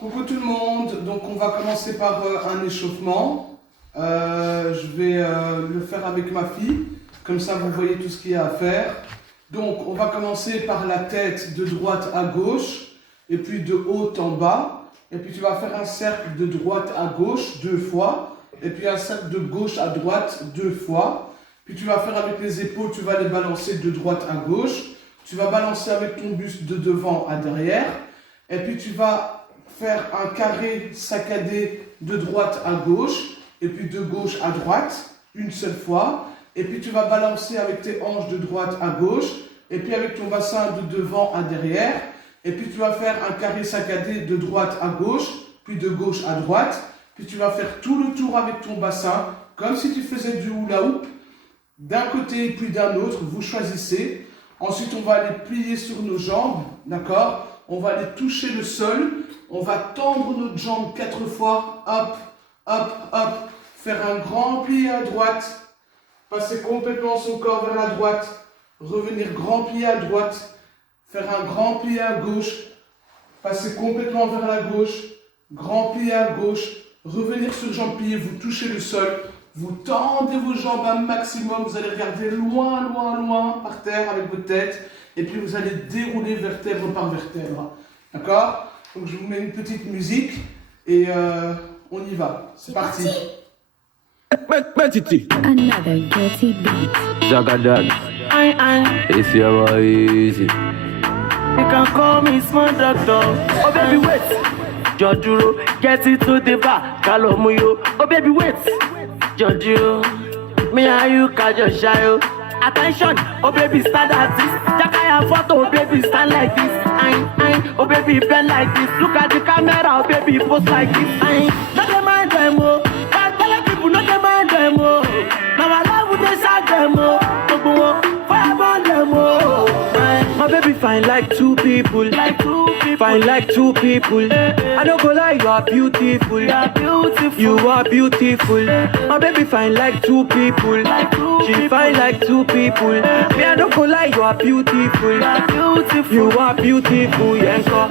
Coucou tout le monde, donc on va commencer par un échauffement. Je vais le faire avec ma fille, comme ça vous voyez tout ce qu'il y a à faire. Donc on va commencer par la tête de droite à gauche, et puis de haut en bas. Et puis tu vas faire un cercle de droite à gauche 2 fois, et puis un cercle de gauche à droite 2 fois. Puis tu vas faire avec les épaules, tu vas les balancer de droite à gauche. Tu vas balancer avec ton buste de devant à derrière. Et puis tu vas faire un carré saccadé de droite à gauche, et puis de gauche à droite, une seule fois. Et puis tu vas balancer avec tes hanches de droite à gauche, et puis avec ton bassin de devant à derrière. Et puis tu vas faire un carré saccadé de droite à gauche, puis de gauche à droite. Puis tu vas faire tout le tour avec ton bassin, comme si tu faisais du hula hoop, d'un côté puis d'un autre, vous choisissez. Ensuite, on va aller plier sur nos jambes, d'accord? On va aller toucher le sol. On va tendre notre jambe 4 fois, hop, hop, hop. Faire un grand pli à droite. Passer complètement son corps vers la droite. Revenir grand pli à droite. Faire un grand pli à gauche. Passer complètement vers la gauche. Grand pli à gauche. Revenir sur jambe pliée, vous touchez le sol. Vous tendez vos jambes un maximum. Vous allez regarder loin, loin, loin par terre avec votre tête. Et puis vous allez dérouler vertèbre par vertèbre. D'accord? Donc je vous mets une petite musique. Et on y va. C'est parti. Another guilty beat. Zagadad. It's your easy. You can call me smart doctor. Oh baby wait. Joduro, get it to the bar. Kalomuyo. Oh baby wait. Joduro, me and you can just shy. Attention, oh baby stand at this. Jakaya photo, oh baby stand like this. Oh baby bend like this. Look at the camera, oh baby post like this. Not the mind them, oh. Can't tell people not the mind them, oh. Now I love with the side them, oh. Fire burn them, oh. My baby fine like two people. Fine like two people. I don't go lie, you are beautiful. You are beautiful. My baby fine like two people. She fine like two people. Me I don't go lie, you are beautiful. You are beautiful, Yanko.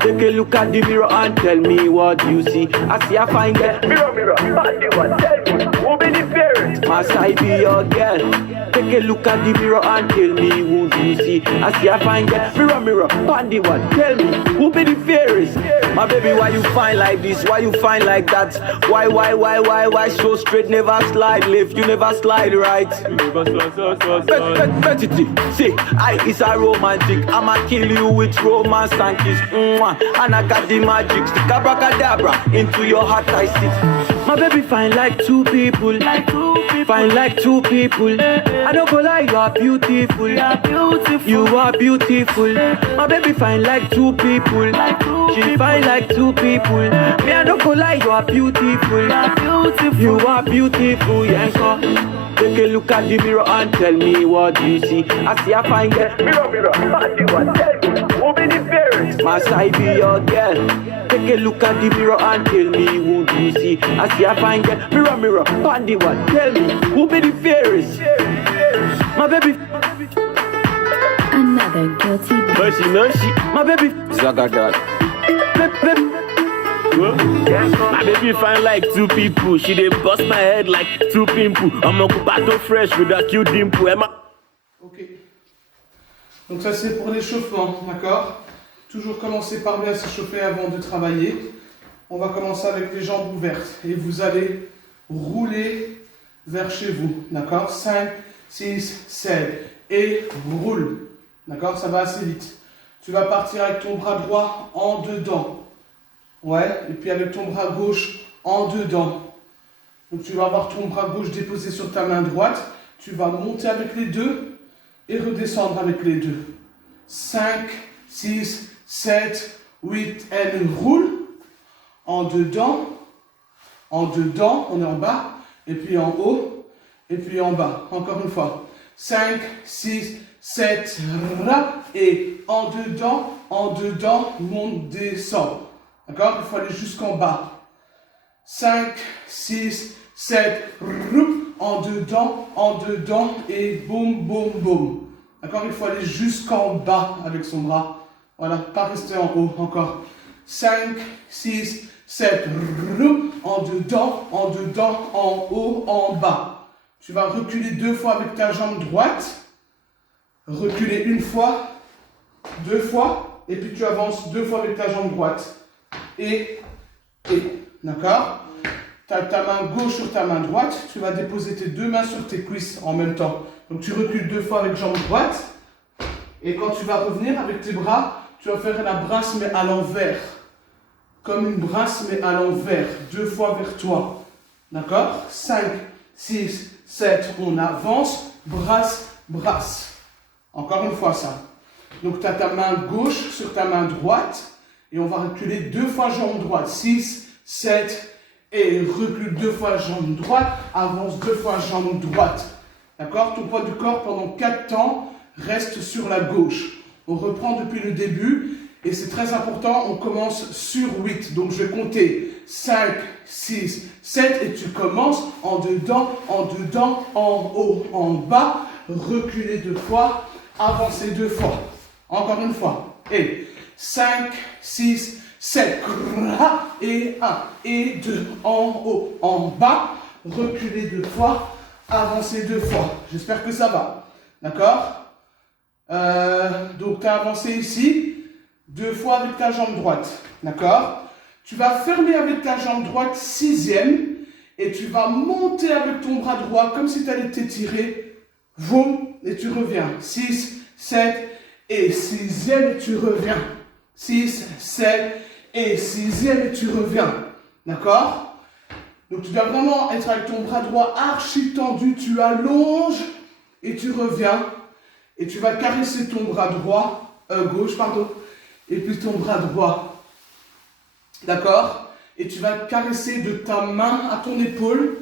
Take a look at the mirror and tell me what you see. I see a fine girl. Mirror, body one, tell me who be the fairest. Must I be your girl? Take a look at the mirror and tell me who you see. I see a fine girl. Mirror, body one, tell me who be the fairest. My baby, why you fine like this? Why you fine like that? Why so straight, never slide left, you never slide right. Petity, see, I is a romantic. I'ma kill you with romance and kiss. And I got the magic, stick abracadabra into your heart I sit. My baby fine like two people. Fine like two people. I don't go lie, you are beautiful. You are beautiful. My baby fine like two people. She fine like two people. Me I don't go lie, you are beautiful. You are beautiful, Yanko. Take a look at the mirror and tell me what you see. I see a fine girl. Mirror, body one, tell me who be the fairest. Must I be your girl? Take a look at the mirror and tell me who do you see. I see a fine girl. Mirror, body one, tell me who be the fairest. My baby. Another guilty beat. Mercy. My baby. Zagadad. My baby fine like two people. She dey bust my head like two pimple. I'm a coupato fresh with a cute dimple. Ok. Donc ça c'est pour l'échauffement, d'accord? Toujours commencer par bien s'échauffer avant de travailler. On va commencer avec les jambes ouvertes. Et vous allez rouler vers chez vous, d'accord? 5, 6, 7. Et roule. D'accord? Ça va assez vite. Tu vas partir avec ton bras droit en dedans. Ouais, et puis avec ton bras gauche en dedans. Donc tu vas avoir ton bras gauche déposé sur ta main droite. Tu vas monter avec les deux et redescendre avec les deux. 5, 6, 7, 8, et roule. En dedans, on est en bas, et puis en haut, et puis en bas. Encore une fois. 5, 6, 7, et en dedans, monte, descend. D'accord? Il faut aller jusqu'en bas. 5, 6, 7, en dedans, et boum, boum, boum. D'accord? Il faut aller jusqu'en bas avec son bras. Voilà, pas rester en haut. Encore. 5, 6, 7. En dedans, en haut, en bas. Tu vas reculer 2 fois avec ta jambe droite. Reculer 1 fois, 2 fois. Et puis tu avances 2 fois avec ta jambe droite. Et. D'accord? Tu as ta main gauche sur ta main droite. Tu vas déposer tes 2 mains sur tes cuisses en même temps. Donc tu recules 2 fois avec jambe droite. Et quand tu vas revenir avec tes bras, tu vas faire la brasse mais à l'envers. Comme une brasse mais à l'envers. 2 fois vers toi. D'accord? 5, 6, 7. On avance. Brasse, brasse. Encore une fois ça. Donc tu as ta main gauche sur ta main droite. Et on va reculer 2 fois jambe droite. 6, 7. Et recule 2 fois jambe droite. Avance 2 fois jambe droite. D'accord? Ton poids du corps pendant 4 temps reste sur la gauche. On reprend depuis le début. Et c'est très important, on commence sur 8. Donc je vais compter 5, 6, 7. Et tu commences en dedans, en haut, en bas. Reculer 2 fois. Avancer 2 fois. Encore une fois. Et 5, 6, 7. Et 1. Et 2. En haut, en bas. Reculer 2 fois. Avancer 2 fois. J'espère que ça va. D'accord? Donc tu as avancé ici. 2 fois avec ta jambe droite. D'accord? Tu vas fermer avec ta jambe droite 6e. Et tu vas monter avec ton bras droit comme si tu allais t'étirer. Voum. Et tu reviens. 6, 7. Et 6e et tu reviens. 6, 7. Et 6e et tu reviens. D'accord? Donc tu dois vraiment être avec ton bras droit archi tendu. Tu allonges et tu reviens. Et tu vas caresser ton bras droit. Gauche, pardon. Et puis ton bras droit. D'accord? Et tu vas caresser de ta main à ton épaule.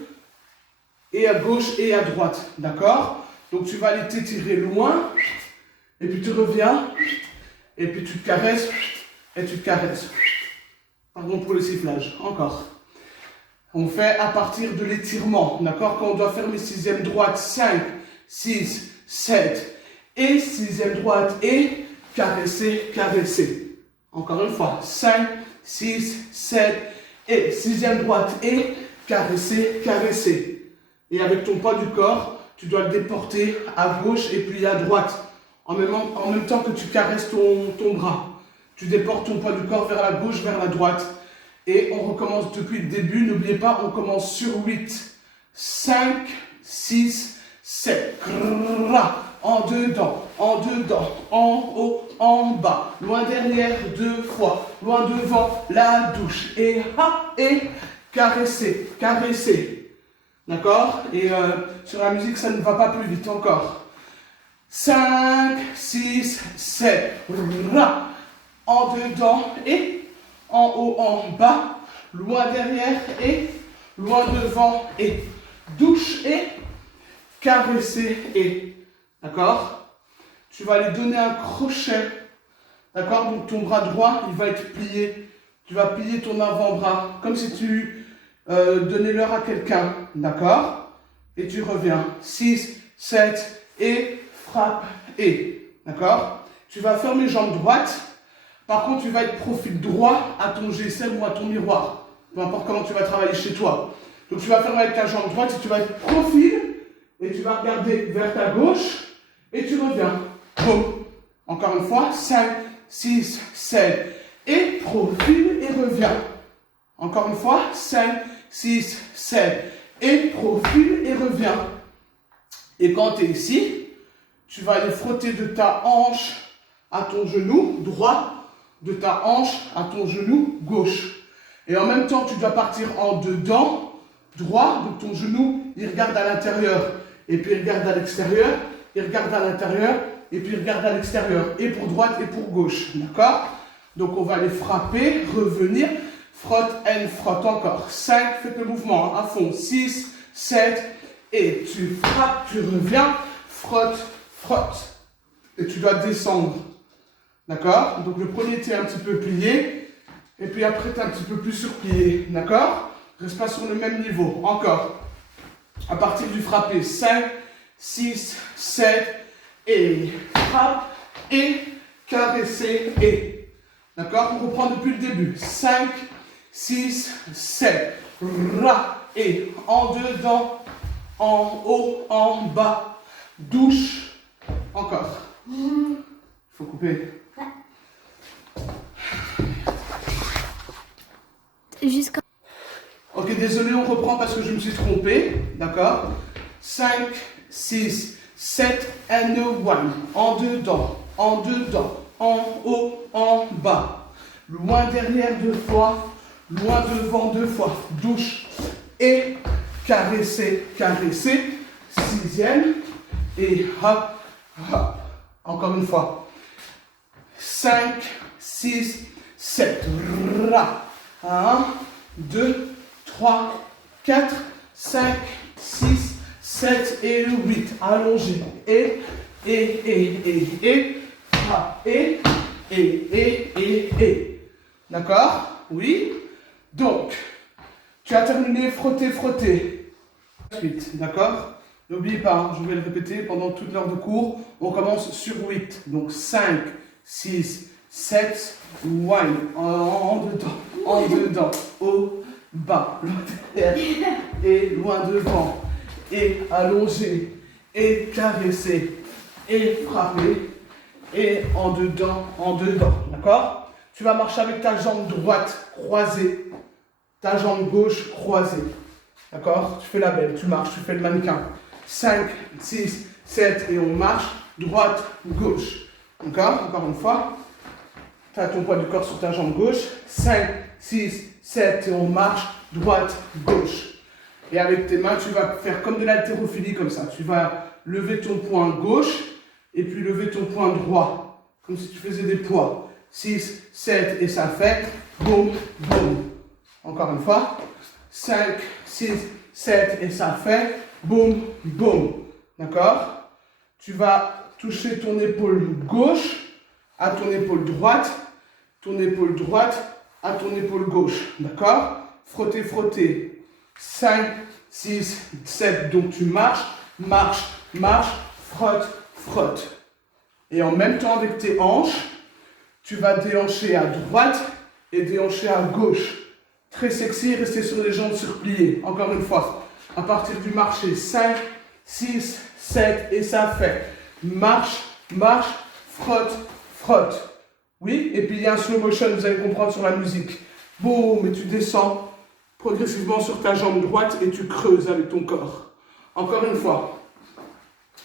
Et à gauche et à droite. D'accord? Donc tu vas aller t'étirer loin. Et puis tu reviens. Et puis tu te caresses. Et tu te caresses. Pardon pour le sifflage. Encore. On fait à partir de l'étirement. D'accord? Quand on doit fermer 6e droite. 5, 6, 7. Et 6e droite. Et caresser, caresser. Encore une fois. 5, 6, 7. Et 6e droite. Et caresser, caresser. Et avec ton poids du corps, tu dois le déporter à gauche et puis à droite. En même temps que tu caresses ton bras. Tu déportes ton poids du corps vers la gauche, vers la droite. Et on recommence depuis le début. N'oubliez pas, on commence sur 8. 5, 6, 7. En dedans, en haut, en bas. Loin derrière, 2 fois. Loin devant, la douche. Et caresser, caresser. D'accord? Et sur la musique, ça ne va pas plus vite encore. 5, 6, 7. En dedans et en haut, en bas. Loin derrière et loin devant et douche et caresser et. D'accord? Tu vas aller donner un crochet. D'accord? Donc ton bras droit, il va être plié. Tu vas plier ton avant-bras comme si tu donnais l'heure à quelqu'un. D'accord? Et tu reviens. 6, 7 et frappe et. D'accord? Tu vas fermer jambe droite. Par contre, tu vas être profil droit à ton GSM ou à ton miroir. Peu importe comment tu vas travailler chez toi. Donc tu vas fermer avec ta jambe droite et tu vas être profil. Et tu vas regarder vers ta gauche. Et tu reviens. Boum. Encore une fois. 5, 6, 7. Et profil et reviens. Encore une fois. 5, 6, 7. Et profil et reviens. Et quand tu es ici, tu vas aller frotter de ta hanche à ton genou droit. De ta hanche à ton genou gauche. Et en même temps, tu dois partir en dedans, droit. Donc ton genou, il regarde à l'intérieur. Et puis il regarde à l'extérieur. Il regarde à l'intérieur. Et puis il regarde à l'extérieur. Et pour droite et pour gauche. D'accord? Donc on va aller frapper, revenir. Frotte, N, frotte encore. 5, faites le mouvement à fond. 6, 7. Et tu frappes, tu reviens. Frotte, frotte. Et tu dois descendre. D'accord? Donc le premier, tu es un petit peu plié. Et puis après, tu es un petit peu plus surplié. D'accord? Reste pas sur le même niveau. Encore. À partir du frappé. 5, 6, 7. Et frappe. Et caresser. Et. D'accord? On reprend depuis le début. 5, 6, 7. Ra. Et en dedans, en haut, en bas. Douche. Encore. Il faut couper. Jusqu'à... Ok, désolé, on reprend parce que je me suis trompé. D'accord? 5, 6, 7 and 1. En dedans, en dedans, en haut, en bas. Loin derrière 2 fois, loin devant 2 fois. Douche et caresser, caresser. 6e et hop, hop. Encore une fois. 5, 6, 7. Ra. 1, 2, 3, 4, 5, 6, 7 et 8. Allongez. Et. Ah, et. D'accord? Oui. Donc, tu as terminé, frotter, frotter. 8, d'accord? N'oublie pas, hein, je vais le répéter pendant toute l'heure de cours. On commence sur 8. Donc 5, 6, 7, wine. En dedans, au bas, loin derrière, et loin devant, et allongé, et caresser, et frapper, et en dedans, d'accord? Tu vas marcher avec ta jambe droite croisée, ta jambe gauche croisée, d'accord? Tu fais la belle, tu marches, tu fais le mannequin. 5, 6, 7, et on marche, droite, gauche, d'accord? Encore une fois, tu as ton poids du corps sur ta jambe gauche, 5, 6, 7, et on marche, droite, gauche. Et avec tes mains, tu vas faire comme de l'haltérophilie, comme ça. Tu vas lever ton poing gauche, et puis lever ton poing droit, comme si tu faisais des poids. 6, 7, et ça fait boum, boum. Encore une fois. 5, 6, 7, et ça fait boum, boum. D'accord? Tu vas toucher ton épaule gauche à ton épaule droite à ton épaule gauche. D'accord? Frotter, frotter. 5, 6, 7. Donc tu marches, marches, marches, frotte, frotte. Et en même temps avec tes hanches, tu vas déhancher à droite et déhancher à gauche. Très sexy, restez sur les jambes surpliées. Encore une fois, à partir du marché, 5, 6, 7 et ça fait marche, marche, frotte, frotte. Oui, et puis il y a un slow motion, vous allez comprendre sur la musique. Boum, et tu descends progressivement sur ta jambe droite et tu creuses avec ton corps. Encore une fois,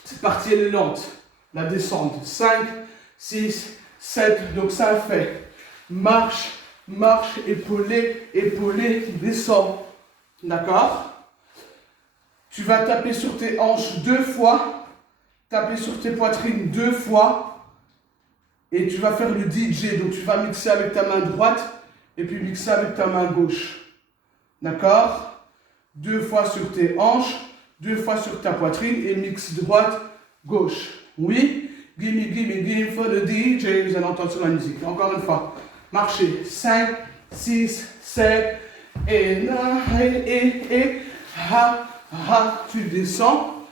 cette partie elle est lente. La descente, 5, 6, 7, donc ça fait marche, marche, épaulé, épaulé, descend. D'accord? Tu vas taper sur tes hanches 2 fois, taper sur tes poitrines 2 fois, et tu vas faire le DJ. Donc tu vas mixer avec ta main droite, et puis mixer avec ta main gauche. D'accord? 2 fois sur tes hanches, 2 fois sur ta poitrine, et mix droite, gauche. Oui? Gimme for the DJ. Vous allez entendre sur la musique. Encore une fois. Marchez. 5, 6, 7, et ha, ha, tu descends.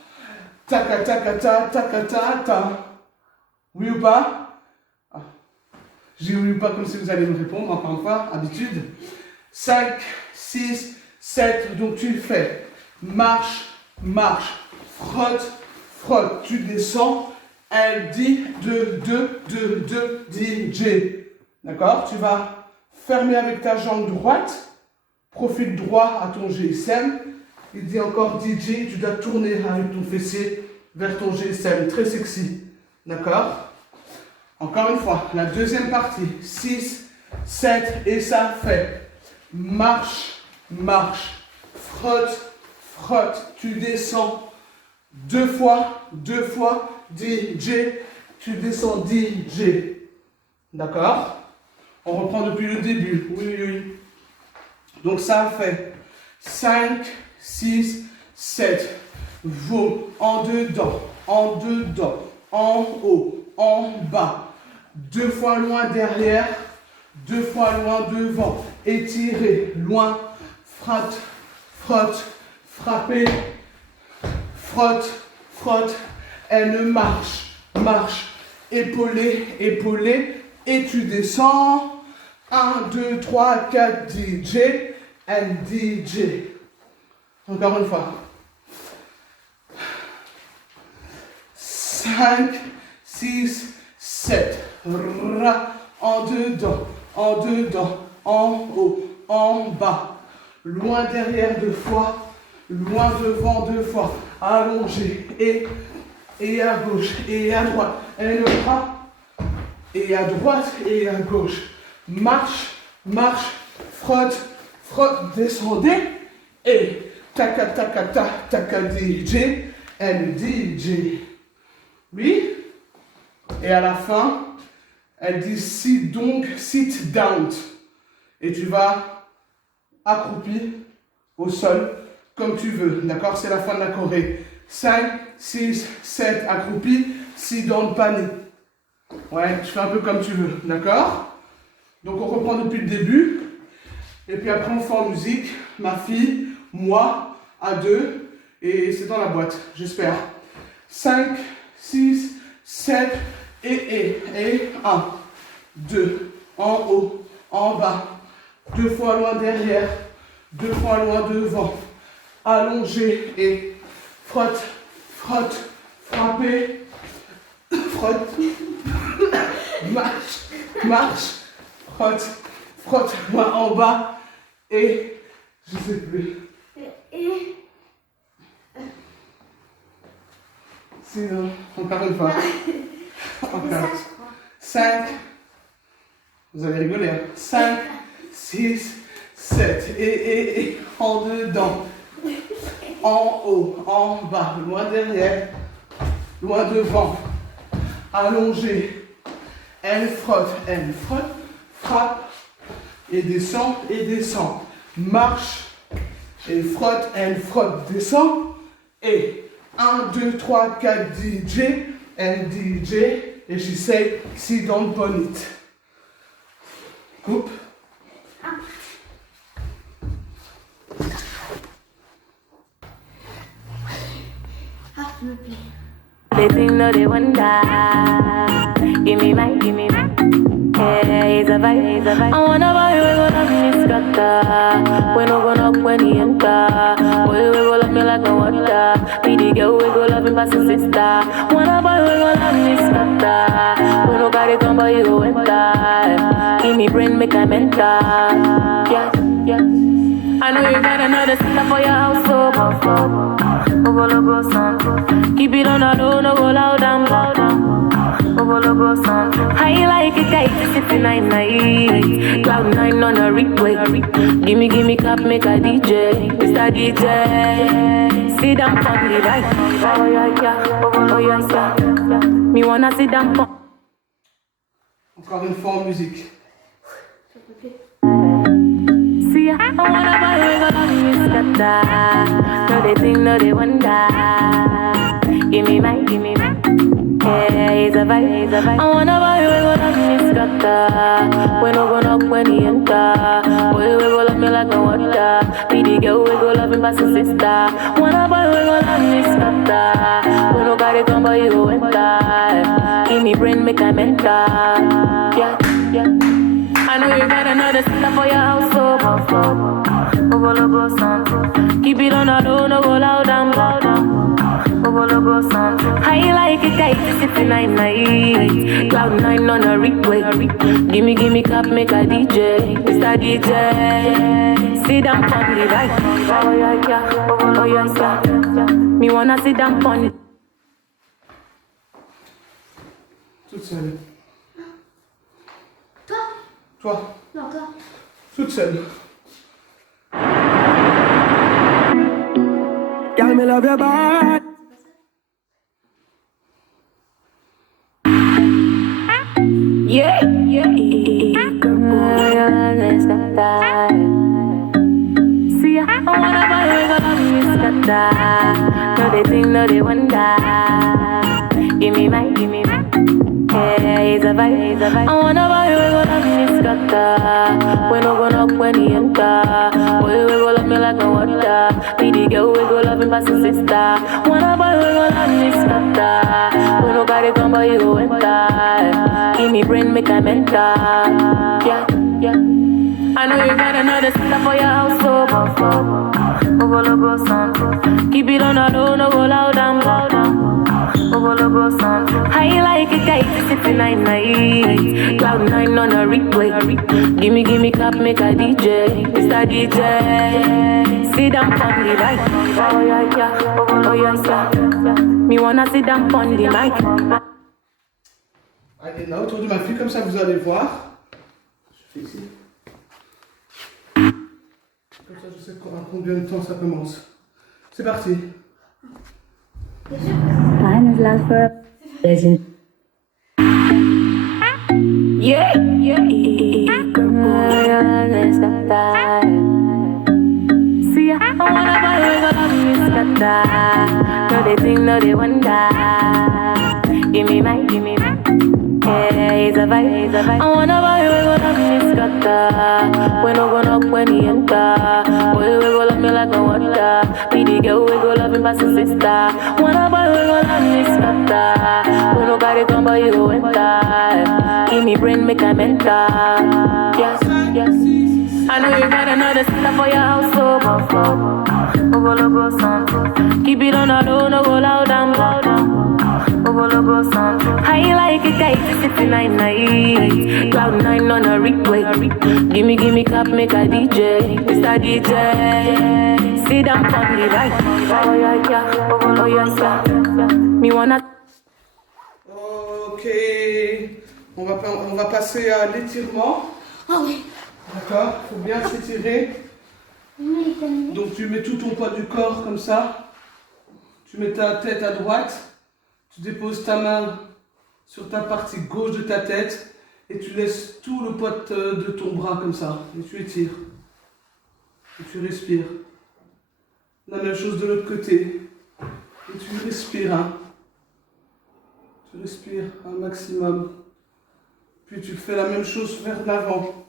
Taka, taka, ta, taka, ta, ta. Oui ou pas? Ah. J'ai oui ou pas comme si vous allez me répondre. Encore une fois, habitude. 5, 6, 7. Donc tu fais marche, marche, frotte, frotte. Tu descends. 1, 10, 2, 2, 2, 2, DJ. D'accord? Tu vas fermer avec ta jambe droite. Profil droit à ton GSM. Il dit encore DJ. Tu dois tourner avec ton fessier vers ton GSM. Très sexy. D'accord? Encore une fois, la deuxième partie. 6, 7 et ça fait marche, marche, frotte, frotte. Tu descends 2 fois, DJ, tu descends DJ. D'accord? On reprend depuis le début. Oui. Donc ça fait 5, 6, 7. Vous, en dedans, en haut, en bas. 2 fois loin derrière, 2 fois loin devant. Étirez, loin, frotte, frotte, frappez, frotte, frotte. Elle marche, marche, épaulé, épaulé, et tu descends, 1, 2, 3, 4, DJ and DJ. Encore une fois. 5, 6, 7. En dedans, en haut, en bas. Loin derrière 2 fois, loin devant 2 fois. Allongé et à gauche et à droite. Et le bras. Et à droite et à gauche. Marche, marche, frotte, frotte, descendez. Et taka taka ta, taka DJ and DJ. Oui. Et à la fin, elle dit sit donc, sit down. Et tu vas accroupi au sol comme tu veux. D'accord? C'est la fin de la choré. 5, 6, 7, accroupi, sit down, panique. Ouais, tu fais un peu comme tu veux. D'accord? Donc on reprend depuis le début. Et puis après on fait en musique. Ma fille, moi, à 2. Et c'est dans la boîte, j'espère. 5, 6, 7, et 1, 2, en haut, en bas, 2 fois loin derrière, 2 fois loin devant, allongé et frotte, frotte, frapper, frotte, marche, marche, frotte, frotte, loin en bas et je sais plus. Sinon, encore une fois. Encore. 5, vous allez rigoler, hein. 5, 6, 7, et en dedans, en haut, en bas, loin derrière, loin devant, allongé, elle frotte, frappe, et descend, marche, elle frotte, descend, et 1, 2, 3, 4, DJ, and DJ, et she say, sit down, pon it. Coupe. They think no, they wonder. Give me my. Yeah, it's a vibe. I wanna buy you, we gon' love me scatter. We no go knock when he enter. Boy, we go love me like no water. Be the girl, we go love him past his sister. Wanna buy you, we gon' love me scatter. We no carry come, but you go enter. Give me brain, make I mental. Yeah. I know you got another sister for your house, so go son. Keep it on the low, no go loud down. Go son. I like it, guys, it's 99. Cloud 9 on a replay. Gimme clap, make a DJ. Mr. DJ. Sit down, pon the right. Oh yeah. Me wanna sit down, pon. Encore une fois en musique. See, I wanna buy you, we gon' love me scatter. No, they think, no, they wonder. Give me my. Yeah, it's a vibe. I wanna buy you, we gon' love me scatter. We no go knock when he enter. Boy, we go love me like no water. Be the girl, we go love him past his sister. Wanna buy you, we gon' love me scatter. We no carry come, but you go enter. Give me brain, make I mental. Yeah. I know you got another sister for your house, so go son. Keep it on the low, no go loud down. Go son. I like it, guys, it's 99. Cloud 9 on a replay. Gimme clap, make a DJ. Mr. DJ. Sit down, pon the right. Oh yeah. Me wanna sit down, pon it. Toute seule. Toi? Toi? Non, toi. Toute seule. Girl, me love your body. Yeah. See, I wanna buy you, we gon' love me scatter. No, they think, no, they wonder. Give me my. Yeah, it's a vibe. I wanna buy you, we gon' love me scatter. We no go knock when he enter. Boy, we go love me like no water. Be the girl, we go love him past his sister. Wanna buy you, we gon' love me scatter. We no carry come, but you go enter. Give me brain, make I mental. Yeah. I know you got another sister for your house, so Ogologo sound. Keep it on the low, no go loud and loud. Ogologo sound. I like it, guys, it's night night. Cloud 9 on a replay. Gimme clap, make a DJ. Mr. DJ. Sit down on the mic. Oh yeah, yeah. Oh yeah, yeah. Me wanna sit down on the mic. Allez, là, autour de ma fille, comme ça, vous allez voir. Je fais ici. Comme ça, je sais combien de temps ça commence. C'est parti. Time is last for legend. Yeah, yeah. See, I wanna buy you, go love me, scatter. No, they think, no, they wonder. Give me my. Yeah, it's a vibe. I wanna buy you, go love me, scatter. When I go knock, when he enter. Boy, we go love me like no wonder. Be the girl, we go love him as a sister. Wanna buy you, go love me, scatter. When nobody come by, you go enter. Give me brain, make a mentor. Yes, yes. I know you got another sister for your house, so Ogologo sound. Keep it on the low, no go loud and loud. Ogologo sound. I like it, guys, it's night night. Cloud 9 on a replay. Gimme clap, make a DJ. Mr. DJ. Sit down on the right. Oh yeah, yeah. Oh yeah, yeah. Me wanna. Ok. On va passer à l'étirement. Ah oui. D'accord? Il faut bien s'étirer. Donc tu mets tout ton poids du corps comme ça. Tu mets ta tête à droite. Tu déposes ta main sur ta partie gauche de ta tête. Et tu laisses tout le poids de ton bras comme ça. Et tu étires. Et tu respires. La même chose de l'autre côté. Et tu respires. Hein. Tu respires un maximum. Puis tu fais la même chose vers l'avant.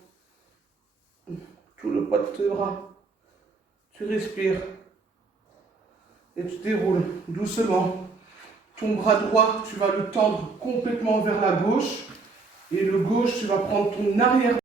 Tout le poids de tes bras. Tu respires. Et tu déroules doucement. Ton bras droit, tu vas le tendre complètement vers la gauche. Et le gauche, tu vas prendre ton arrière.